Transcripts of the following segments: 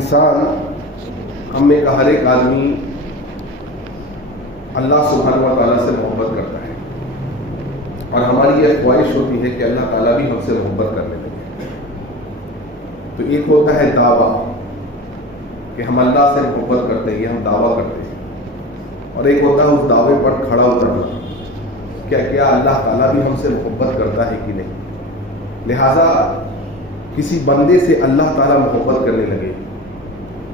انسان ہم میں کا ہر ایک آدمی اللہ سبحانہ و تعالیٰ سے محبت کرتا ہے، اور ہماری یہ خواہش ہوتی ہے کہ اللہ تعالیٰ بھی ہم سے محبت کرنے لگے۔ تو ایک ہوتا ہے دعویٰ کہ ہم اللہ سے محبت کرتے ہیں، یہ ہم دعویٰ کرتے ہیں، اور ایک ہوتا ہے اس دعوے پر کھڑا اترنا، کیا اللہ تعالیٰ بھی ہم سے محبت کرتا ہے کہ نہیں۔ لہٰذا کسی بندے سے اللہ تعالیٰ محبت کرنے لگے،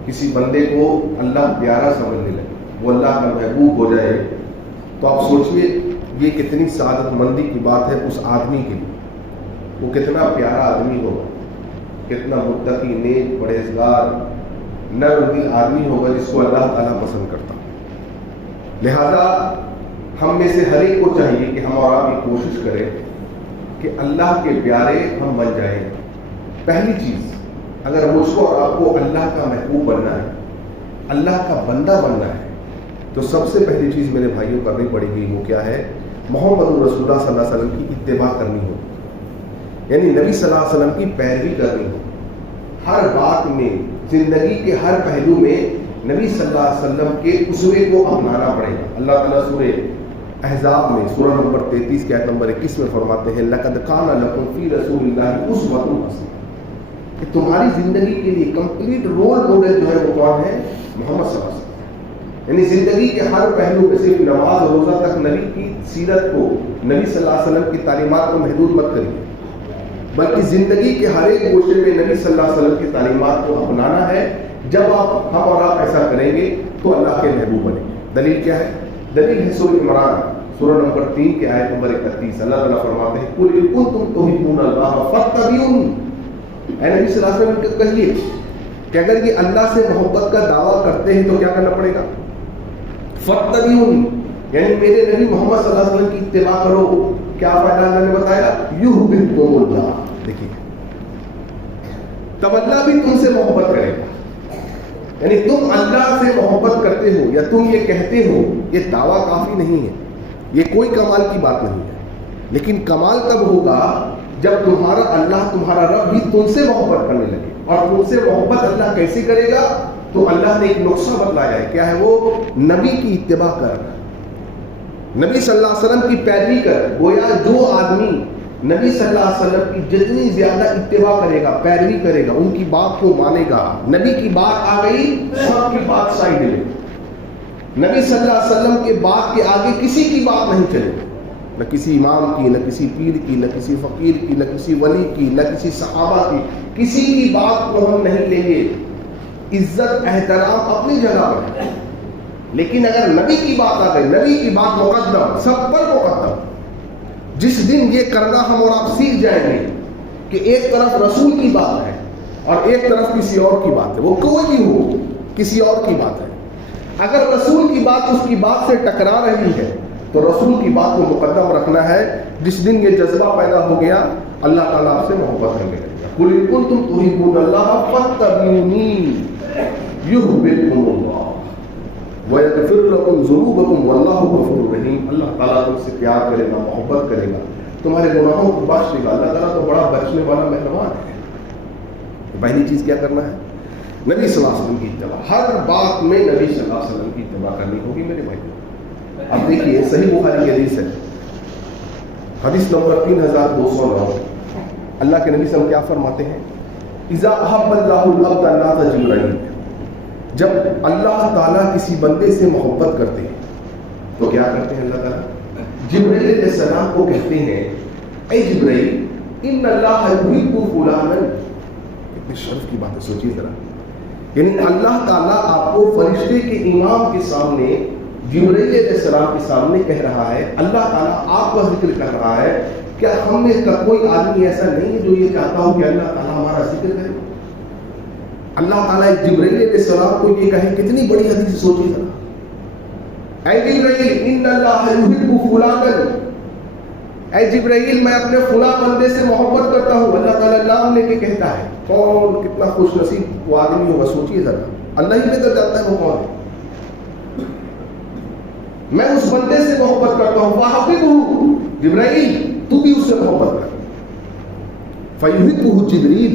کسی بندے کو اللہ پیارا سمجھنے لگے، وہ اللہ کا محبوب ہو جائے، تو آپ سوچئے یہ کتنی سعادت مندی کی بات ہے اس آدمی کے لیے۔ وہ کتنا پیارا آدمی ہوگا، کتنا متقی، نیک، پرہیزگار، نرم دل آدمی ہوگا جس کو اللہ تعالیٰ پسند کرتا۔ لہذا ہم میں سے ہر ایک کو چاہیے کہ ہم اور آپ یہ کوشش کریں کہ اللہ کے پیارے ہم بن جائیں۔ پہلی چیز، اگر مجھ کو اور آپ کو اللہ کا محبوب بننا ہے، اللہ کا بندہ بننا ہے، تو سب سے پہلی چیز میرے بھائیوں کرنی پڑے گی، وہ کیا ہے؟ محمد رسول اللہ صلی اللہ علیہ وسلم کی اتباع کرنی ہوگی، یعنی نبی صلی اللہ علیہ وسلم کی پیروی کرنی ہوگی۔ ہر بات میں، زندگی کے ہر پہلو میں نبی صلی اللہ علیہ وسلم کے اسوے کو اپنانا پڑے گا۔ اللہ تعالیٰ سورہ احزاب میں سورہ نمبر 33 کی آیت نمبر 21 میں فرماتے ہیں لَقَدْ كَانَ لَكُمْ فِي رَسُولِ اللَّهِ أُسْوَةٌ حَسَنَةٌ، کہ تمہاری زندگی کے لیے کمپلیٹ رول ماڈل جو ہے وہ کون ہے؟ محمد صلی اللہ علیہ وسلم۔ یعنی زندگی کے ہر پہلو میں، صرف نماز اور روزہ تک نبی کی سیرت کو، نبی صلی اللہ علیہ وسلم کی تعلیمات کو محدود مت کریے، بلکہ زندگی کے ہر ایک گوشے میں نبی صلی اللہ علیہ وسلم کی تعلیمات کو اپنانا ہے۔ جب ہم اور آپ ایسا کریں گے تو اللہ کے محبوب بنیں گے۔ دلیل کیا ہے؟ دلیل ہے سورہ عمران سورہ نمبر 3 کے آیت نمبر 31۔ اللہ تعالیٰ فرماتے ہیں قُلْ إِن كُنتُمْ تُحِبُّونَ اللَّهَ فَاتَّبِعُونِ، اے نبی صلی اللہ علیہ وسلم کہیے کہ اگر یہ اللہ سے محبت کا دعویٰ کرتے ہیں تو کیا کرنا پڑے گا؟ فَاتَّبِعُونِ، یعنی میرے نبی محمد صلی اللہ علیہ وسلم کی اتباع کرو۔ کیا فائدہ اللہ نے بتایا؟ یُحْبِبْکُمُ اللَّهُ، دیکھیے تب اللہ بھی تم سے محبت کرے گا۔ یعنی تم اللہ سے محبت کرتے ہو یا تم یہ کہتے ہو، یہ دعویٰ کافی نہیں ہے، یہ کوئی کمال کی بات نہیں ہے، لیکن کمال تب ہوگا جب تمہارا اللہ، تمہارا رب بھی تم سے محبت کرنے لگے۔ اور تم سے محبت اللہ کیسے کرے گا؟ تو اللہ نے ایک نقشہ بتلایا ہے، کیا ہے وہ؟ نبی کی اتباع کر، نبی صلی اللہ علیہ وسلم کی پیروی کر۔ گویا جو آدمی نبی صلی اللہ علیہ وسلم کی جتنی زیادہ اتباع کرے گا، پیروی کرے گا، ان کی بات کو مانے گا، نبی کی بات آ گئی، سب کی بات سائڈ لے، نبی صلی اللہ علیہ وسلم کے بات کے آگے کسی کی بات نہیں چلے گی، نہ کسی امام کی، نہ کسی پیر کی، نہ کسی فقیر کی، نہ کسی ولی کی، نہ کسی صحابہ کی، کسی کی بات کو ہم نہیں لیں گے۔ عزت احترام اپنی جگہ پر ہے، لیکن اگر نبی کی بات آ گئی، نبی کی بات مقدم، سب پر مقدم۔ جس دن یہ کرنا ہم اور آپ سیکھ جائیں گے کہ ایک طرف رسول کی بات ہے اور ایک طرف کسی اور کی بات ہے، وہ کوئی بھی ہو، کسی اور کی بات ہے، اگر رسول کی بات اس کی بات سے ٹکرا رہی ہے تو رسول کی بات کو مقدم رکھنا ہے۔ جس دن یہ جذبہ پیدا ہو گیا، اللہ تعالیٰ آپ سے محبت کرنے لگے گا۔ قُلْ إِن كُنتُمْ تُحِبُّونَ اللَّهَ فَاتَّبِعُونِي يُحْبِبْكُمُ اللَّهُ وَيَغْفِرْ لَكُمْ ذُنُوبَكُمْ وَاللَّهُ غَفُورٌ رَحِيمٌ۔ اللہ تعالیٰ تم سے پیار کرے گا، محبت کرے گا، تمہارے گناہوں کو بخش دے گا۔ اللہ تعالیٰ تو بڑا بخشنے والا مہربان ہے۔ پہلی چیز کیا کرنا ہے؟ نبی صلی اللہ علیہ وسلم کی اتباع، ہر بات میں نبی صلی اللہ علیہ وسلم کی اتباع کرنی ہوگی میرے بھائی۔ اب دیکھیے صحیح بخاری کی حدیث ہے، حدیث نمبر 3209۔ اللہ کے نبی صلی اللہ علیہ وسلم کیا فرماتے ہیں؟ اذا احب اللہ العبد ناز جبرائیل، جب اللہ تعالیٰ کسی بندے سے محبت کرتے ہیں تو کیا کرتے ہیں؟ اللہ تعالیٰ جبرائیل علیہ السلام کو کہتے ہیں اے جبرائیل ان اللہ یحب فلانا۔ کتنی شرف کی بات ہے، سوچیے ذرا، یعنی اللہ تعالیٰ آپ کو فرشتے کے امام کے سامنے، جبرائیل علیہ السلام کے سامنے کہہ رہا ہے، اللہ تعالیٰ آپ کا ذکر کر رہا ہے۔ کیا ہم میں کا کوئی آدمی ایسا نہیں ہے جو یہ چاہتا ہو کہ اللہ تعالیٰ ہمارا ذکر کرے؟ اللہ تعالیٰ جبرائیل علیہ السلام کو یہ کہے، کتنی بڑی حدیث سوچیے ذرا۔ اے جبرائیل ان اللہ یحب فلانا، اے جبرائیل میں اپنے فلاں بندے سے محبت کرتا ہوں۔ اللہ تعالیٰ نام لے کے کہتا ہے، کون کتنا خوش نصیب وہ آدمی ہوگا، سوچیے ذرا، اللہ ہی بہتر جانتا ہے وہ کون ہے۔ میں اس بندے سے محبت کرتا ہوں، وَحَبِّبْهُ، جبرائیل تو بھی اس سے محبت کر۔ فَيُحِبُّهُ جبریل،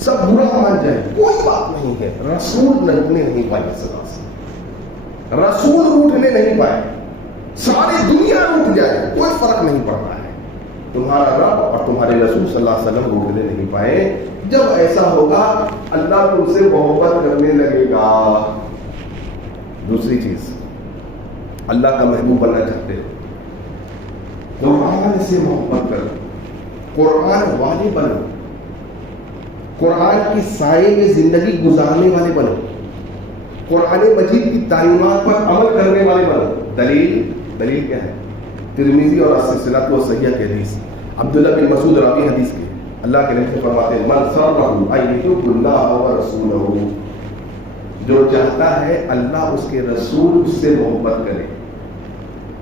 سب برا مان جائے، کوئی بات نہیں ہے، رسول روٹنے نہیں پائے، رسول روٹنے نہیں پائے، ساری دنیا روٹ جائے کوئی فرق نہیں پڑتا ہے، تمہارا رب اور تمہارے رسول صلی اللہ علیہ وسلم روٹنے نہیں پائے۔ جب ایسا ہوگا اللہ تم سے محبت کرنے لگے گا۔ دوسری چیز، اللہ کا محبوب بننا چاہتے ہو، قرآن سے محبت کرو، قرآن والے بنو، قرآن کی سائے میں زندگی گزارنے والے بنو، قرآن مجید کی تعلیمات پر عمل کرنے والے بنو۔ دلیل کیا ہے؟ ترمذی اور السلسلۃ الصحیحہ کی حدیث، عبداللہ بن مسعود راوی حدیث کے، اللہ کے نبی فرماتے ہیں من سرہ ان یحب اللہ ورسولہ، جو چاہتا ہے اللہ اس کے رسول اس سے محبت کرے،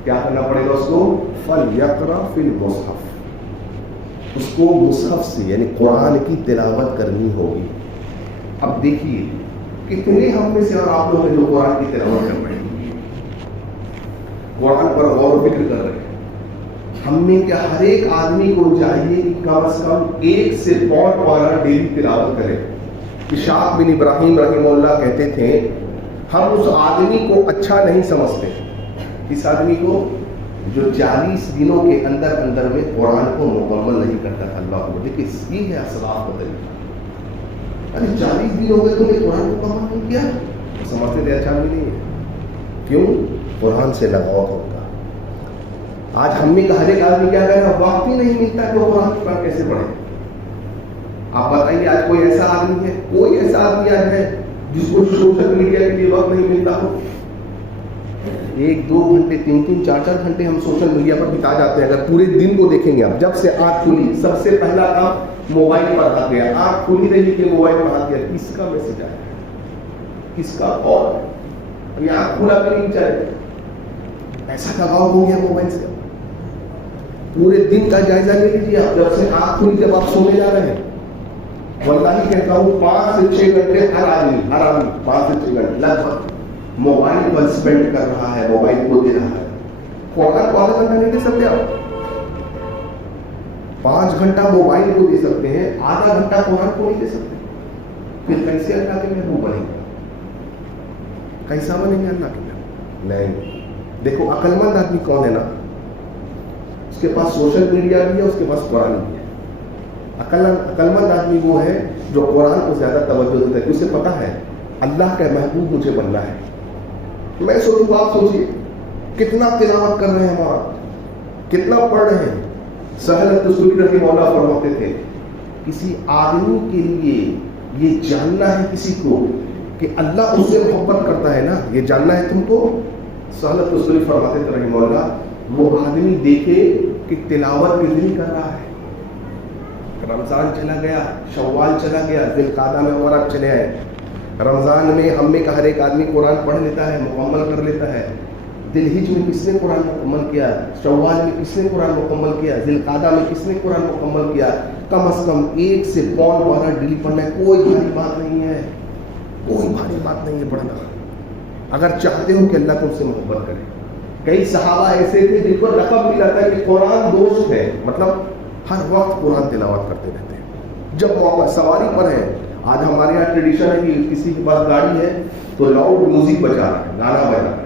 کیا کرنا پڑے گا اس کو؟ فلیقرأ فی المصحف، اس کو مصحف سے یعنی قرآن کی تلاوت کرنی ہوگی۔ اب دیکھیے کتنے ہم میں سے اور آپ لوگ ہیں جو قرآن کی تلاوت کر رہے ہیں، قرآن پر غور و فکر کر رہے ہیں۔ ہم میں کیا ہر ایک آدمی کو چاہیے کہ کم از کم 1 سے 5 پارہ ڈیلی تلاوت کرے۔ اشاق بن ابراہیم رحمہ اللہ کہتے تھے ہم اس آدمی کو اچھا نہیں سمجھتے، اس آدمی کو جو 40 دنوں کے اندر میں قرآن کو مکمل نہیں کرتا تھا۔ اللہ کو دیکھیے یہ ہے اسلاف کا طریقہ۔ ارے 40 دن ہو گئے تم نے قرآن کو مکمل نہیں کیا، سمجھتے تھے اچھا بھی نہیں ہے۔ کیوں؟ قرآن سے لگاؤ ہوگا۔ آج ہم نے ہر ایک آدمی کیا کہہ رہا، وقت ہی نہیں ملتا کہ وہ قرآن کیسے پڑھے۔ آپ بتائیے آج کوئی ایسا آدمی ہے، کوئی ایسا آدمی آج ہے جس کو سوشل میڈیا کے لیے وقت نہیں ملتا ہو؟ 1-2 گھنٹے 3-3 4-4 گھنٹے ہم سوشل میڈیا پر بتا جاتے ہیں۔ اگر پورے دن کو دیکھیں گے آپ، جب سے آنکھ کھلی سب سے پہلا کام موبائل پر آ گیا، آنکھ کھلی رہی کہ موبائل پر آ گیا، کس کا میسج آیا، کس کا کال ہے، ابھی آنکھ کھلا بھی نہیں چاہے، ایسا دباؤ ہو گیا موبائل سے۔ پورے دن کا جائزہ لے لیجیے آپ، جب سے آنکھ کھلی جب آپ سونے جا رہے ہیں، واللہ کہتا ہوں 5 سے 6 گھنٹے ہر آدمی 5 سے 6 گھنٹے لگ بھگ موبائل پر اسپینڈ کر رہا ہے، موبائل کو دے رہا ہے۔ قرآن کو آدھا گھنٹہ نہیں دے سکتے آپ؟ 5 گھنٹہ موبائل کو دے سکتے ہیں، آدھا گھنٹہ قرآن کو نہیں دے سکتے، پھر کیسے اللہ کے محبوب بنیں گے؟ کیسا بنیں گے اللہ کے محبوب؟ نہیں۔ دیکھو عقل مند آدمی کون ہے نا، اس کے پاس سوشل میڈیا بھی ہے، اس کے پاس قرآن بھی ہے۔ عقل مند آدمی وہ ہے جو قرآن کو زیادہ توجہ دیتا ہے، اسے پتا ہے اللہ کا محبوب مجھے بننا ہے۔ میں سوچوں آپ سوچیے کتنا تلاوت کر رہے ہیں ہمارا، کتنا پڑھ رہے ہیں۔ سہل التستری رحمہ اللہ فرماتے تھے کسی آدمی کے لیے یہ جاننا ہے کسی کو کہ اللہ اس سے محبت کرتا ہے نا، یہ جاننا ہے تم کو۔ سہل التستری فرماتے تھے رحمہ اللہ وہ آدمی دیکھے کہ تلاوت کتنی کر رہا ہے۔ رمضان چلا گیا، شوال چلا گیا، ذی القعدہ میں ہمارا چلے آئے۔ رمضان میں ہم میں کا ہر ایک آدمی قرآن پڑھ لیتا ہے، مکمل کر لیتا ہے۔ ذی الحجہ میں کس نے قرآن مکمل کیا، شوال میں کس نے قرآن مکمل کیا، ذی القعدہ میں کس نے قرآن مکمل کیا۔ کم از کم 1 سے 5 پارہ ڈیلی پڑھنا ہے، کوئی بھاری بات نہیں ہے، کوئی بھاری بات نہیں ہے پڑھنا، اگر چاہتے ہو کہ اللہ تم سے محبت کرے۔ کئی صحابہ ایسے تھے جن کو لقب ملا تھا کہ قرآن دوست ہے، مطلب ہر وقت قرآن تلاوت کرتے رہتے ہیں۔ جب موقع سواری پر ہے، آج ہمارے یہاں ٹریڈیشن ہے کہ کسی کے پاس گاڑی ہے تو لاؤڈ میوزک بجا رہا ہے، گانا بجا رہا ہے،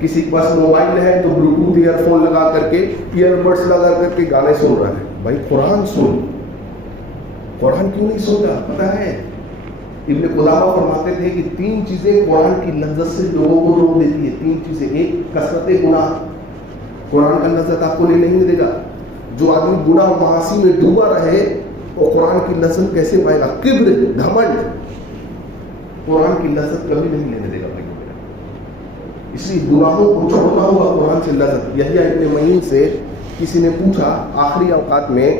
کسی کے پاس موبائل ہے تو بلوٹوتھ ایئر فون لگا کر کے، ایئر بڈس لگا کر کے گانے سن رہا ہے۔ بھائی قرآن سن، قرآن کیوں نہیں سنتا؟ پتہ ہے ابن قدامہ فرماتے تھے کہ 3 چیزیں قرآن کی لذت سے لوگوں کو روک دیتی ہے۔ 3 چیزیں، ایک کثرت گناہ، قرآن کا لذت آپ کو نہیں دے گا۔ جو آدمی گناہ معاصی میں ڈوبا رہے وہ قرآن کی لذت کیسے پائے گا؟ کبر، گھمنڈ قرآن کی لذت کبھی نہیں لینے دے گا بھائی۔ اس لیے گناہوں کو چھوڑنا ہوگا قرآن سے لذت۔ یحییٰ ابن معین سے کسی نے پوچھا آخری اوقات میں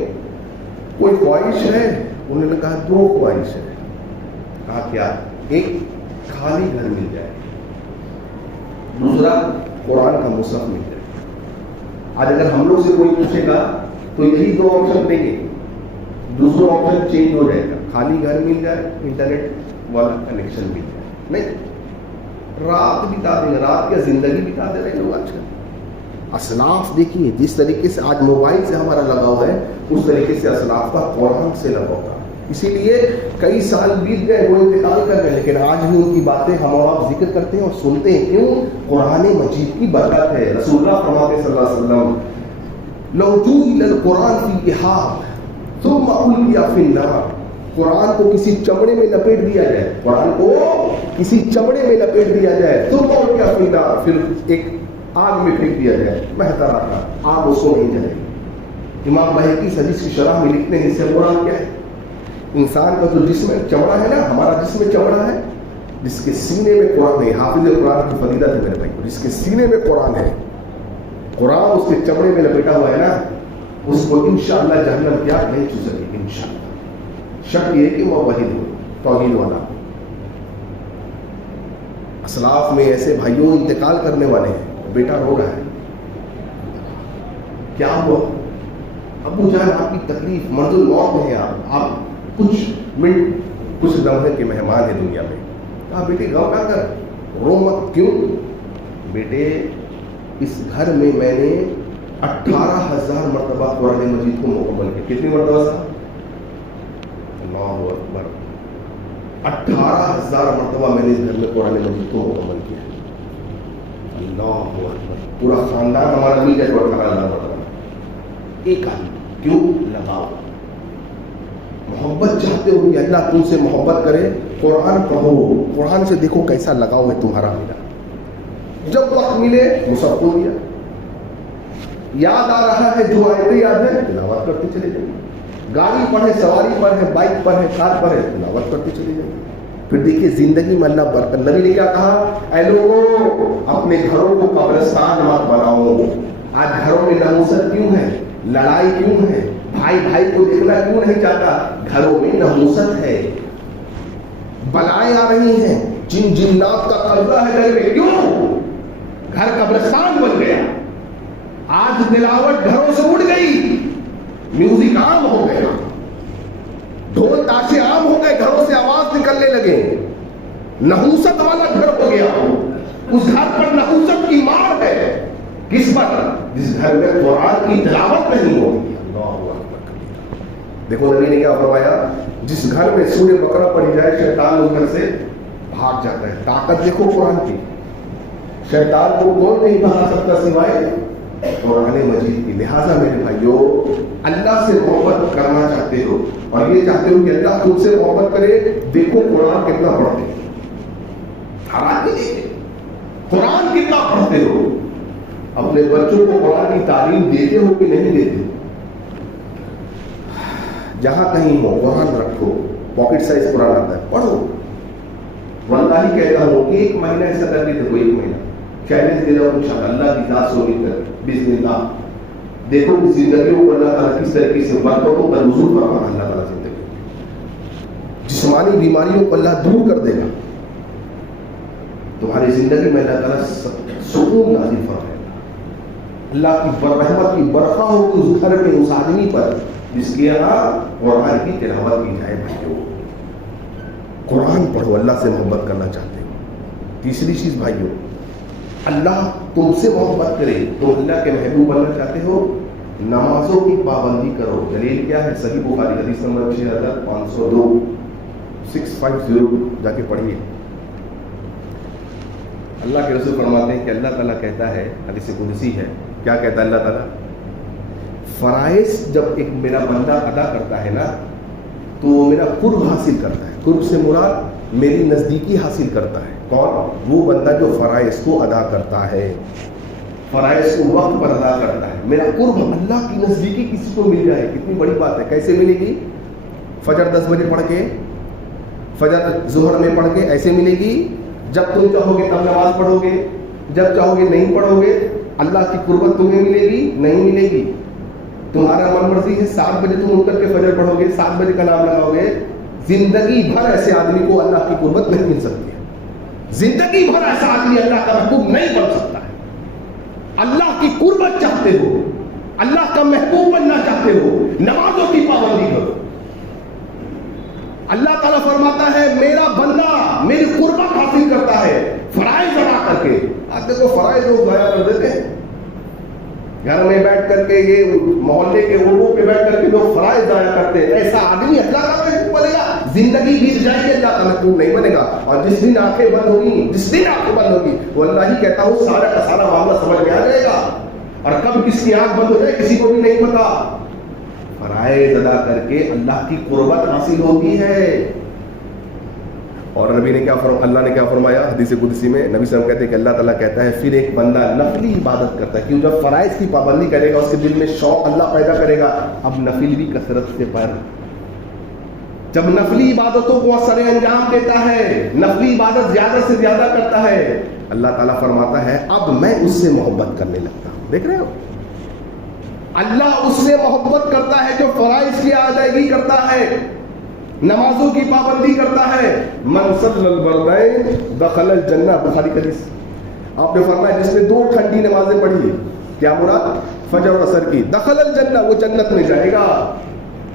کوئی خواہش ہے؟ انہوں نے کہا 2 خواہش ہے۔ کہا کیا؟ ایک خالی گھر مل جائے، دوسرا قرآن کا مصحف مل جائے۔ آج اگر ہم لوگ سے کوئی پوچھے گا تو یہی 2 آپشن دیں گے، دوسرا آپشن چینج ہو جائے گا، خالی گھر مل جائے، انٹرنیٹ والا کنیکشن مل جائے۔ نہیں، رات بتا دیں، رات کیا زندگی بتا دے رہے لوگ آج کل۔ اسلاف دیکھیے جس طریقے سے آج موبائل سے ہمارا لگاؤ ہے، اس طریقے سے اسلاف کا قرآن سے لگاؤ تھا۔ اسی لیے کئی سال بیت گئے، وہ انتقال کر گئے، لیکن آج بھی ان کی باتیں ہم اور آپ ذکر کرتے ہیں اور سنتے ہیں. کیوں؟ قرآن مجید کی برکت ہے. رسول اللہ فرماتے ہیں صلی اللہ علیہ وسلم لو جعل القرآن فی احاط ثم القی فی النار، قرآن کو کسی چمڑے میں لپیٹ دیا جائے، قرآن کو کسی چمڑے میں لپیٹ دیا جائے، ثم القی فی النار، پھر ایک آگ میں پھینک دیا جائے، بہتا رہا، آگ اس کو نہیں جلے گی. امام بہقی حدیث کی شرح میں لکھتے ہیں اس سے قرآن کیا ہے؟ انسان کا جو جسم چمڑا ہے نا، ہمارا جسم چمڑا ہے، جس کے سینے میں قرآن ہے، حافظ قرآن کی فضیلت ہے میرے بھائی، جس کے سینے میں قرآن ہے، قرآن اس کے چمڑے میں لپیٹا ہوا ہے نا، اس کو انشاءاللہ جہنم کی آگ نہیں چھو سکے گی انشاءاللہ. شک یہ کہ وہ وحید ہو، توحید والا. اسلاف میں ایسے بھائیوں انتقال کرنے والے ہیں، بیٹا رو رہا ہے، کیا ہوا؟ ابو جان آپ کی تکلیف، مرض الموت میں ہے، آپ کچھ منٹ کچھ لمحے کے مہمان ہیں دنیا میں. کہا بیٹے غم نہ کر، رو مت. کیوں؟ بیٹے اس گھر میں میں نے 18,000 مرتبہ قرآن مجید کو مکمل کیا. کتنی مرتبہ صاحب؟ اللہ اکبر، 18,000 مرتبہ میں نے اس گھر میں قرآن مجید کو مکمل کیا. اللہ اکبر، پورا خاندان ہمارا مل جائے تو 18,000 مرتبہ ایک آدمی. کیوں؟ لگاؤ، محبت چاہتے ہو کہ اللہ تم سے محبت کرے، قرآن پڑھو، قرآن سے دیکھو کیسا لگاؤ ہے تمہارا میرا. جب وقت ملے مصحف کو دیا، یاد آ رہا ہے جو آیتیں یاد ہے تلاوت کرتے چلے جائیں. گاڑی پر ہے، سواری پر ہے، بائک پر ہے، کار پر ہے، تلاوت کرتے چلے جائیں. پھر دیکھیے زندگی میں اللہ برکت. نبی نے کیا کہا؟ اے لوگوں اپنے گھروں کو قبرستان مت بناؤ. آج گھروں میں ناموست کیوں ہے؟ لڑائی کیوں ہے؟ بھائی بھائی کو دیکھنا کیوں نہیں چاہتا؟ گھروں میں ناموست ہے، بلائیں آ رہی ہیں، جن جنات کا قبضہ ہے گھر میں. کیوں؟ گھر قبرستان بن گیا. آج تلاوت گھروں سے اڑ گئی، میوزک عام ہو گیا، ڈھول تاشے عام ہو گئے، گھروں سے آواز نکلنے لگے، نحوست والا گھر ہو گیا. اس گھر پر نحوست کی مار ہے. کس پر؟ جس گھر میں قرآن کی تلاوت نہیں ہوگی. اللہ اکبر. دیکھو نبی نے کیا فرمایا؟ جس گھر میں سورہ بقرہ پڑھی جائے شیطان اس گھر سے بھاگ جاتا ہے. طاقت دیکھو قرآن کی. شیطان کو کون نہیں بھگا سکتا سوائے قرآن مجید کی. لہٰذا میرے بھائیو، اللہ سے محبت کرنا چاہتے ہو اور یہ چاہتے ہو کہ اللہ تم سے محبت کرے، دیکھو قرآن کتنا پڑھتے ہو. حالانکہ دیکھیں قرآن کتنا پڑھتے ہو. اپنے بچوں کو قرآن کی تعلیم دیتے ہو کہ نہیں دیتے؟ جہاں کہیں ہو قرآن رکھو، پاکٹ سائز قرآن آتا ہے، پڑھو. واللہ ہی کہتا ہوں ایک مہینہ ایسا کر کے دیکھو، ایک مہینہ چیلنج دے رہا ہوں انشاءاللہ اللہ کی ذات سے امید کر بسم اللہ. دیکھو کہ زندگیوں کو اللہ تعالیٰ کس طریقے سے برکتوں کا نزول فرمانا. اللہ تعالیٰ زندگی جسمانی بیماریوں کو اللہ دور کر دے گا. تمہاری زندگی میں اللہ تعالیٰ سکون نازل فرمائے گا. اللہ کی رحمت کی برکھا ہوگی اس گھر میں، اس آدمی پر جس کے یہاں قرآن کی تلاوت کی جائے. بھائیو قرآن پڑھو، اللہ سے محبت کرنا چاہتے ہو. تیسری چیز بھائیو، اللہ تم سے محبت کرے، تم اللہ کے محبوب بننا چاہتے ہو، نمازوں کی پابندی کرو. دلیل کیا ہے؟ صحیح بخاری حدیث نمبر 6502 650 جا کے پڑھیے. اللہ کے رسول فرماتے ہیں کہ اللہ تعالیٰ کہتا ہے، حدیث قدسی ہے، کیا کہتا ہے اللہ تعالیٰ؟ فرائض جب ایک میرا بندہ ادا کرتا ہے نا تو وہ میرا قرب حاصل کرتا ہے. قرب سے مراد میری نزدیکی حاصل کرتا ہے. کون؟ وہ بندہ جو فرائض کو ادا کرتا ہے، فرائض کو وقت پر ادا کرتا ہے. میرا قرب، اللہ کی نزدیکی کسی کو مل جائے کتنی بڑی بات ہے. کیسے ملے گی؟ فجر 10 بجے پڑھ کے، فجر ظہر میں پڑھ کے ایسے ملے گی. جب تم چاہو گے تب نماز پڑھو گے، جب چاہو گے نہیں پڑھو گے. اللہ کی قربت تمہیں ملے گی؟ نہیں ملے گی. تمہارا من مرضی ہے 7 بجے تم اٹھ کر کے فجر پڑھو گے، 7 بجے کا نام لگاؤ گے. زندگی بھر ایسے آدمی کو اللہ کی قربت نہیں مل سکتی ہے. زندگی بھر ایسا آدمی اللہ کا محبوب نہیں بن سکتا ہے. اللہ کی قربت چاہتے ہو، اللہ کا محبوب بننا چاہتے ہو، نمازوں کی پابندی کرو. اللہ تعالیٰ فرماتا ہے میرا بندہ میری قربت حاصل کرتا ہے فرائض ادا کر کے. آج دیکھو فرائض لوگ ضائع کر دیتے ہیں. گھر میں بیٹھ کر کے یہ محلے کے اوٹوں پہ بیٹھ کر کے لوگ فرائض ضائع کرتے ہیں. ایسا آدمی اللہ کا محبوب بنے گا, زندگی بیت جائے گی, اللہ کا محبوب نہیں بنے گا. اور جس دن آنکھیں بند ہوگی وہ اللہ ہی کہتا ہوں سارا کا سارا معاملہ سمجھ میں آ جائے گا. اور کب کس کی آنکھ بند ہو جائے کسی کو بھی نہیں پتا. فرائض ادا کر کے اللہ کی قربت حاصل ہوتی ہے. اور نبی نے کیا اللہ نے کیا فرمایا حدیث قدسی میں؟ نبی صلی اللہ علیہ وسلم کہتے ہیں کہ اللہ تعالیٰ کہتا ہے پھر ایک بندہ نفلی عبادت کرتا ہے, کیوں جب فرائض کی پابندی کرے گا اس کے دل میں شوق اللہ پیدا کرے گا, اب نفل بھی کثرت سے پر. جب نفلی عبادتوں کو سر انجام دیتا ہے, نفلی عبادت زیادہ سے زیادہ کرتا ہے, اللہ تعالیٰ فرماتا ہے اب میں اس سے محبت کرنے لگتا ہوں. دیکھ رہے ہو, اللہ اس سے محبت کرتا ہے جو فرائض کی ادائیگی کرتا ہے, نمازوں کی پابندی کرتا ہے. من صلی البردین دخل الجنہ, بخاری کا حدیث. آپ نے فرمایا جس نے 2 ٹھنڈی نمازیں پڑھی, کیا مراد؟ فجر اور عصر کی, دخل الجنہ, وہ جنت میں جائے گا.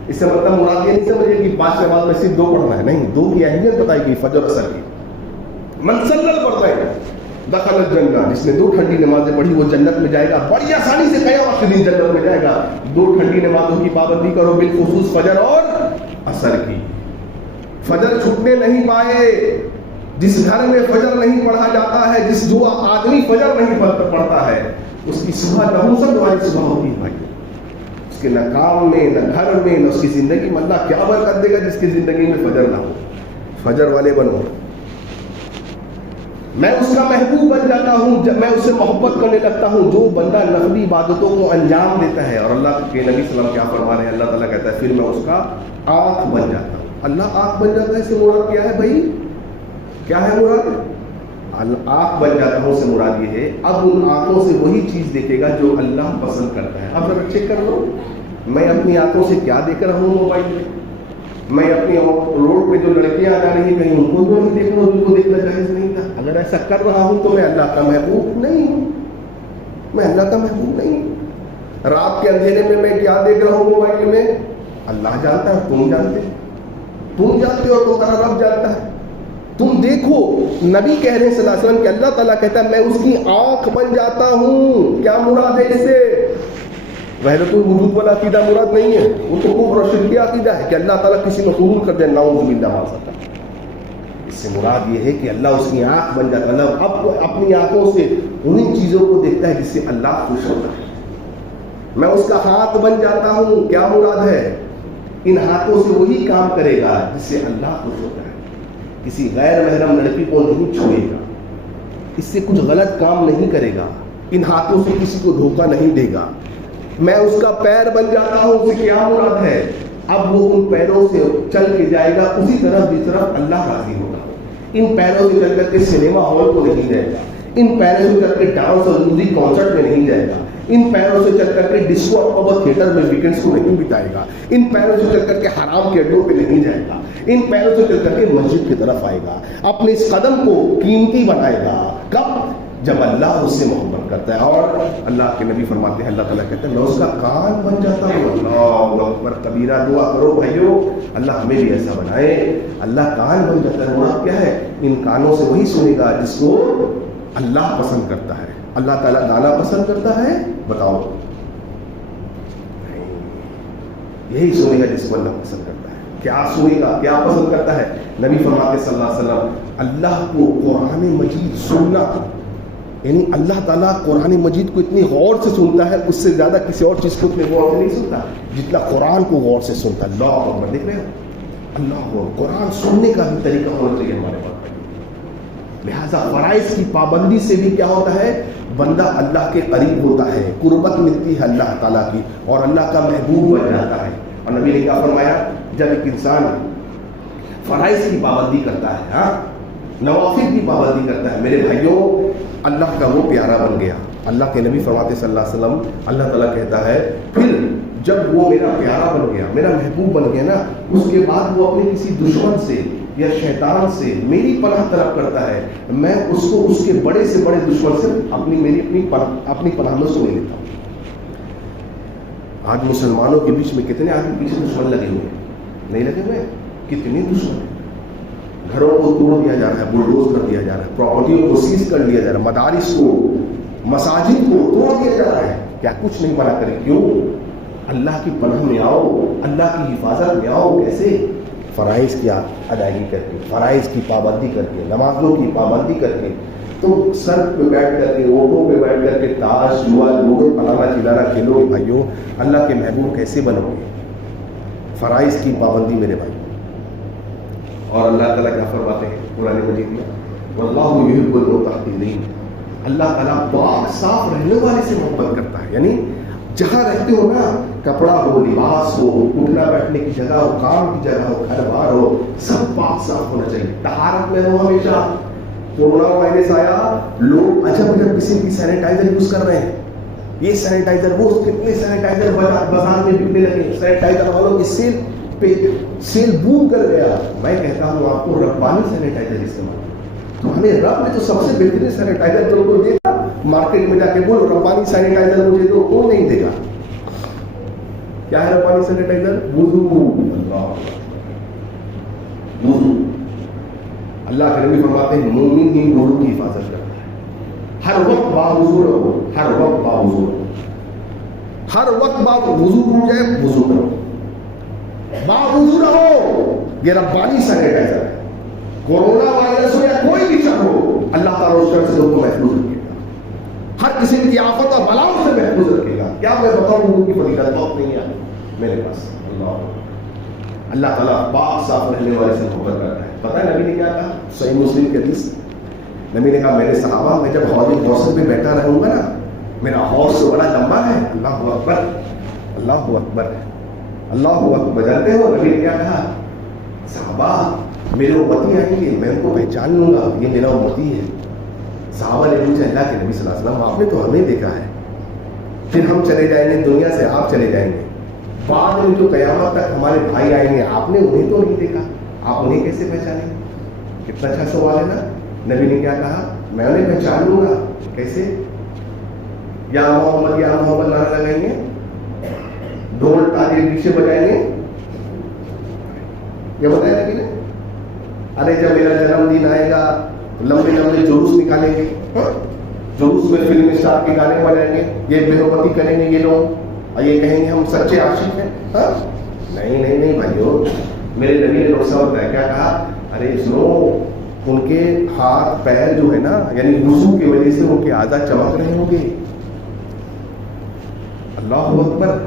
اس سے مطلب مراد یہ نہیں سمجھے کہ 5 نماز میں صرف 2 پڑھنا ہے, نہیں, 2 کی اہمیت بتائی گئی, فجر اور عصر کی. من صلی البردین دخل الجنہ, جس نے 2 ٹھنڈی نمازیں پڑھی وہ جنت میں جائے گا. بڑی آسانی سے قیامت کے دن جنت میں جائے گا. 2 ٹھنڈی نمازوں کی پابندی کرو, بالخصوص فجر اور عصر کی. فجر چھٹنے نہیں پائے. جس گھر میں فجر نہیں پڑھا جاتا ہے, جو آدمی فجر نہیں پڑھتا ہے, اس کی صبح نحوست والی صبح ہوتی ہے بھائی. اس کے نہ کام میں, نہ گھر میں, نہ اس کی زندگی میں. اللہ کیا برکت دے گا جس کی زندگی میں فجر نہ ہو. فجر والے بنو. میں اس کا محبوب بن جاتا ہوں جب میں اس سے محبت کرنے لگتا ہوں جو بندہ نفلی عبادتوں کو انجام دیتا ہے. اور اللہ کے نبی صلی اللہ علیہ وسلم کیا فرما رہے ہیں؟ اللہ تعالیٰ کہتا ہے پھر میں اس کا آنکھ بن جاتا ہوں. اللہ آنکھ بن جاتا ہے سے مراد کیا ہے بھائی؟ کیا ہے مراد؟ آنکھ بن جاتا ہوں سے مراد یہ ہے اب ان آنکھوں سے وہی چیز دیکھے گا جو اللہ پسند کرتا ہے. اب ذرا چیک کر لو, میں اپنی آنکھوں سے کیا دیکھ رہا ہوں موبائل میں. میں اپنی روڈ پہ جو لڑکیاں آ رہی ہیں کہیں ان کو تو نہیں دیکھ رہا ہوں, ان کو دیکھنا جائز نہیں تھا. اگر ایسا کر رہا ہوں تو میں اللہ کا محبوب نہیں ہوں, میں اللہ کا محبوب نہیں ہوں. رات کے اندھیرے میں میں کیا دیکھ رہا ہوں موبائل میں, اللہ جانتا ہے, تم جانتے ہو, تمہارا رب جانتا ہے. تم دیکھو, نبی کہہ رہے ہیں صلی اللہ علیہ وسلم کہ اللہ تعالیٰ کہتا ہے میں اس کی آنکھ بن جاتا ہوں. کیا مراد ہے اس سے؟ وحدت الوجود والا عقیدہ مراد نہیں ہے, وہ تو کفر اور شرک عقیدہ ہے کہ اللہ تعالیٰ کسی میں حضور کر دے, نعوذ باللہ ما سکتا. اس سے مراد یہ ہے کہ اللہ اس کی آنکھ بن جاتا ہے. اللہ اب اپنی آنکھوں سے انہیں چیزوں کو دیکھتا ہے جس سے اللہ خوش ہوتا ہے. میں اس کا ہاتھ بن جاتا ہوں. کیا مراد ہے؟ ان ہاتھوں سے وہی کام کرے گا جس سے اللہ خوش ہوتا ہے. کسی غیر محرم لڑکی کو نہیں چھوئے گا, اس سے کچھ غلط کام نہیں کرے گا, ان ہاتھوں سے کسی کو دھوکہ نہیں دے گا. میں اس کا پیر بن جاتا ہوں. اس سے کیا مراد ہے؟ اب وہ ان پیروں سے چل کے جائے گا اسی طرف جس طرف اللہ راضی ہوگا. ان پیروں سے چل کر کے سنیما ہال کو نہیں جائے گا, ان پیروں سے چل کے ڈانس اور میوزک کانسرٹ میں نہیں جائے گا, ان پیروں سے چل کر کے ڈسکو اور تھیٹر میں ویکینڈز کو نہیں بتائے گا, ان پیروں سے چل کر کے حرام کے اڈوں پہ نہیں جائے گا, ان پیروں سے چل کر کے مسجد کی طرف آئے گا. اپنے اس قدم کو قیمتی بنائے گا. کب؟ جب اللہ اس سے محبت کرتا ہے. اور اللہ کے نبی فرماتے ہیں, اللہ تعالیٰ کہتے ہیں میں اس کا کان بن جاتا ہوں. اللہ اکبر کبیرہ. دعا کرو بھائیو, اللہ ہمیں بھی ایسا بنائے. اللہ کان بن جاتا ہے. مراد کیا ہے؟ ان کانوں سے وہی سنے گا جس کو اللہ پسند کرتا ہے. اللہ تعالیٰ گانا پسند کرتا ہے؟ بتاؤ. یہی سنے گا جس کو اللہ پسند کرتا ہے. کیا سنے گا, کیا پسند کرتا ہے؟ نبی فرماتے صلی اللہ علیہ وسلم اللہ کو قرآن مجید سننا, یعنی اللہ تعالیٰ قرآن مجید کو اتنی غور سے سنتا ہے, اس سے زیادہ کسی اور چیز کو اتنے غور سے نہیں سنتا جتنا قرآن کو غور سے سنتا ہے. اللہ اکبر. دیکھ رہے ہو, اللہ کو قرآن سننے کا بھی طریقہ ہونا چاہیے ہمارے پاس. لہٰذا فرائض کی پابندی سے بھی کیا ہوتا ہے؟ بندہ اللہ کے قریب ہوتا ہے, قربت ملتی ہے اللہ تعالیٰ کی, اور اللہ کا محبوب بن جاتا ہے. اور نبی نے کیا فرمایا؟ جب ایک انسان فرائض کی پابندی کرتا ہے, ہاں, نوافل کی پابندی کرتا ہے, میرے بھائیوں اللہ کا وہ پیارا بن گیا. اللہ کے نبی فرماتے صلی اللہ علیہ وسلم, اللہ تعالیٰ کہتا ہے پھر جب وہ میرا پیارا بن گیا, میرا محبوب بن گیا نا, اس کے بعد وہ اپنے کسی دشمن سے یا شیطان سے میری پناہ طلب کرتا ہے, میں اس کو اس کے بڑے سے بڑے دشمن سے اپنی پناہ میں سو لیتا ہوں. آج مسلمانوں کے بیچ میں کتنے آدمی پیچھے دشمن لگے ہوئے ہیں, نہیں لگے ہوئے؟ کتنے دشمن ہیں. گھروں کو توڑ دیا جا رہا ہے, بلڈوز کر دیا جا رہا ہے, پراپرٹیوں کو سیز کر لیا جا رہا ہے, مدارس کو, مساجد کو توڑ دیا جا رہا ہے. کیا کچھ نہیں منع کرے. کیوں؟ اللہ کی پناہ میں آؤ, اللہ کی حفاظت میں آؤ. کیسے؟ فرائض کی ادائیگی کر کے, فرائض کی پابندی کر کے, نمازوں کی پابندی کر کے. تم سر پہ بیٹھ کر کے, اوٹوں پہ بیٹھ کر کے تاش جوا لوڈو پلانا چلانا کھیلو بھائیو, اللہ کے محبوب کیسے بنو گے؟ فرائض کی پابندی میرے بھائی. اور اللہ تعالیٰ کیا فرماتے ہیں قرآن مجید میں؟ واللہ یحب المطہرین. اللہ تعالیٰ پاک صاف رہنے والے سے محبت کرتا ہے. یعنی جہاں رہتے ہو نا, کپڑا ہو, لباس ہو, اٹھنا بیٹھنے کی جگہ ہو, کام کی جگہ ہو, گھر بار ہو, سب پاک صاف ہونا چاہیے. طہارت میں ہو ہمیشہ. کورونا وائرس آیا, لوگ عجب قسم کی سینیٹائزر یوز کر رہے ہیں. یہ سینیٹائزر, وہ کتنے سینیٹائزر بازار میں بکنے لگے. سینیٹائزر والوں کی سیل بوم کر گیا. میں کہتا ہوں آپ کو ربانی سینیٹائزر استعمال. تو ہمیں رب نے تو سب سے بہترین سینیٹائزر تو کو دے گا. مارکیٹ میں جا کے بول ربانی سینیٹائزر مجھے تو کون نہیں دے گا. کیا ہے ربانی سینیٹائزر؟ وضو. وضو. اللہ کے نبی فرماتے ہیں مومن ہی وضو کی حفاظت کرتا ہے. ہر وقت باوضو رہو, ہر وقت باوضو رہو, ہر وقت وضو ٹوٹ جائے وضو کرو, باوضو رہو. یہ ربانی سینیٹائزر ہے. کورونا وائرس ہو یا کوئی بھی شر ہو, اللہ تعالیٰ اس طرح سے لوگوں کو محفوظ رکھے گا. ہر قسم کی آفت اور بلاؤں سے محفوظ رکھے گا. کیا میں بتاؤں وضو کی فضیلت بہت نہیں ہے میرے پاس. اللہ تعالیٰ پاک صاف رہنے والے سے محبت کرتا ہے. پتہ ہے نبی نے کیا کہا؟ صحیح مسلم کی حدیث. نبی نے کہا میرے صحابہ, میں جب حوض کوثر پہ بیٹھا رہوں گا نا, میرا حوض سے بڑا لمبا ہے. اللہ اکبر, اللہ اکبر, اللہ اکبر. جانتے ہو نبی نے کیا کہا؟ صحابہ میرے امتی آئیں گے, میں ان کو پہچان لوں گا, یہ میرا امتی ہے. صحابہ نے پوچھا اللہ کے نبی صلی اللہ علیہ وسلم آپ نے تو ہمیں دیکھا ہے, پھر ہم چلے جائیں گے دنیا سے, آپ چلے جائیں گے, بعد میں جو قیامت تک ہمارے بھائی آئیں گے, آپ نے انہیں تو نہیں دیکھا, آپ انہیں کیسے پہچانیں گے؟ کتنا اچھا سوال ہے نا. نبی نے کیا کہا؟ میں انہیں پہچان لوں گا. کیسے؟ یا محمد نعرہ لگائیں گے, ڈھول تالی پیچھے بجائیں گے. یہ بتایا نبی نے. ارے جب میرا جنم دن آئے گا لمبے لمبے جلوس نکالیں گے, جلوس میں فلم اسٹار کے گانے بجائیں گے, یہ بے حرمتی کریں گے یہ لوگ, اور یہ کہیں گے ہم سچے عاشق ہیں. نہیں نہیں نہیں بھائیو, میرے نبی نے نقصہ بتایا. کیا کہا؟ ارے سنو, ان کے ہاتھ پیر جو ہے نا, یعنی وضو کی وجہ سے ان کے اعضاء چمک رہے ہوں گے. اللہ اکبر.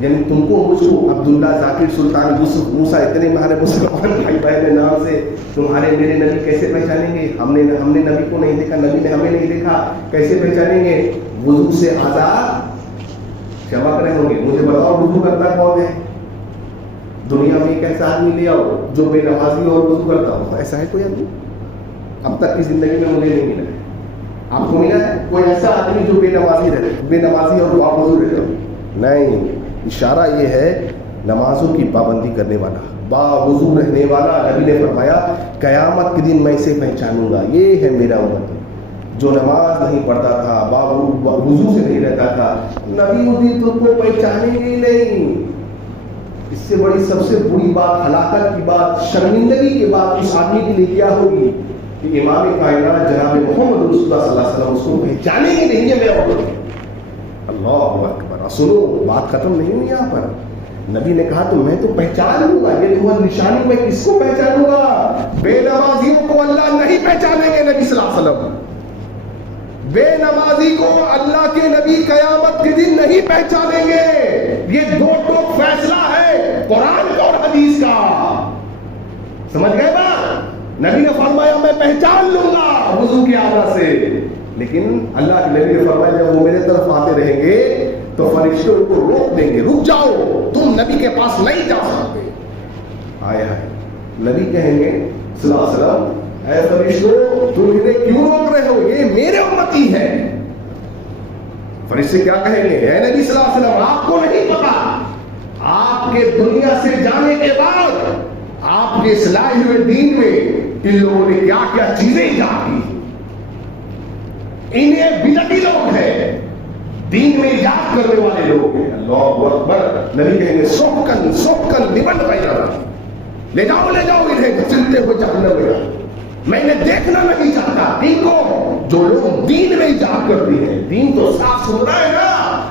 یعنی تم کو مجھ کو عبداللہ, ذاکر, سلطان, یوسف, موسیٰ, اتنے ہمارے مسلمان بھائی بہن نام سے تمہارے میرے نبی کیسے پہچانیں گے؟ ہم نے نبی کو نہیں دیکھا, نبی نے ہمیں نہیں دیکھا, کیسے پہچانیں گے؟ وضو سے اعضاء چمک رہے ہوں گے. مجھے بتاؤ وضو کرتا کون ہے دنیا میں؟ ایک ایسا آدمی لے آؤ جو بے نمازی اور وضو کرتا ہو. ایسا ہے کوئی آدمی؟ اب تک کی زندگی میں مجھے نہیں ملا ہے. آپ کو ملا ہے کوئی ایسا آدمی جو بے نمازی اور باوضو رہتا ہو؟ نہیں. اشارہ یہ ہے نمازوں کی پابندی کرنے والا, باوضو رہنے والا. نبی نے فرمایا قیامت کے دن میں اسے پہچانوں گا, یہ ہے میرا امت. جو نماز نہیں پڑھتا تھا, وضو سے نہیں رہتا تھا, نبی اس دن تم کو پہچانیں گے نہیں. اس سے بڑی سب سے بری بات, ہلاکت کی بات, شرمندگی کی بات اس آدمی کے لیے کیا ہوگی کہ امام کائنات جناب محمد رسول اللہ صلی اللہ علیہ وسلم اس کو پہچانیں گے نہیں. ہے میرا امت. اللہ اکبر. سنو, بات ختم نہیں ہوئی یہاں پر. نبی نے کہا تو میں تو پہچان لوں گا, یہ تمہاری نشانی. میں کس کو پہچانوں گا؟ بے نمازیوں کو اللہ نہیں پہچانیں گے. نبی صلی اللہ علیہ وسلم بے نمازی کو اللہ کے نبی قیامت کے دن نہیں پہچانیں گے. یہ دو ٹوک فیصلہ ہے قرآن کا اور حدیث کا. سمجھ گئے بات؟ نبی نے فرمایا میں پہچان لوں گا وضو کی اعضاء سے, لیکن اللہ کے نبی نے فرمایا جب وہ میرے طرف آتے رہیں گے تو فرشتوں کو روک دیں گے, رک جاؤ, تم نبی کے پاس نہیں جا سکتے. آئے ہائے. نبی کہیں گے صلی اللہ علیہ وسلم اے فرشتوں تم انہیں کیوں روک رہے ہو, یہ میرے امتی ہے. فرشتے کیا کہیں گے؟ اے نبی صلی اللہ علیہ وسلم آپ کو نہیں پتا آپ کے دنیا سے جانے کے بعد آپ کے اصلاح ہوئے دین میں ان لوگوں نے کیا کیا چیزیں ایجاد کی. انہیں بدعتی لوگ ہیں, دین میں ایجاد کرنے والے لوگ ہیں. اللہ اکبر. نبی کہیں گے سوکن نبن پیدا, لے جاؤ انہیں گھسیٹتے ہوئے جہنم میں. میں نے دیکھنا نہیں چاہتا دین کو جو لوگ دین میں ایجاد کرتے ہیں. دین تو صاف ستھرا ہے نا,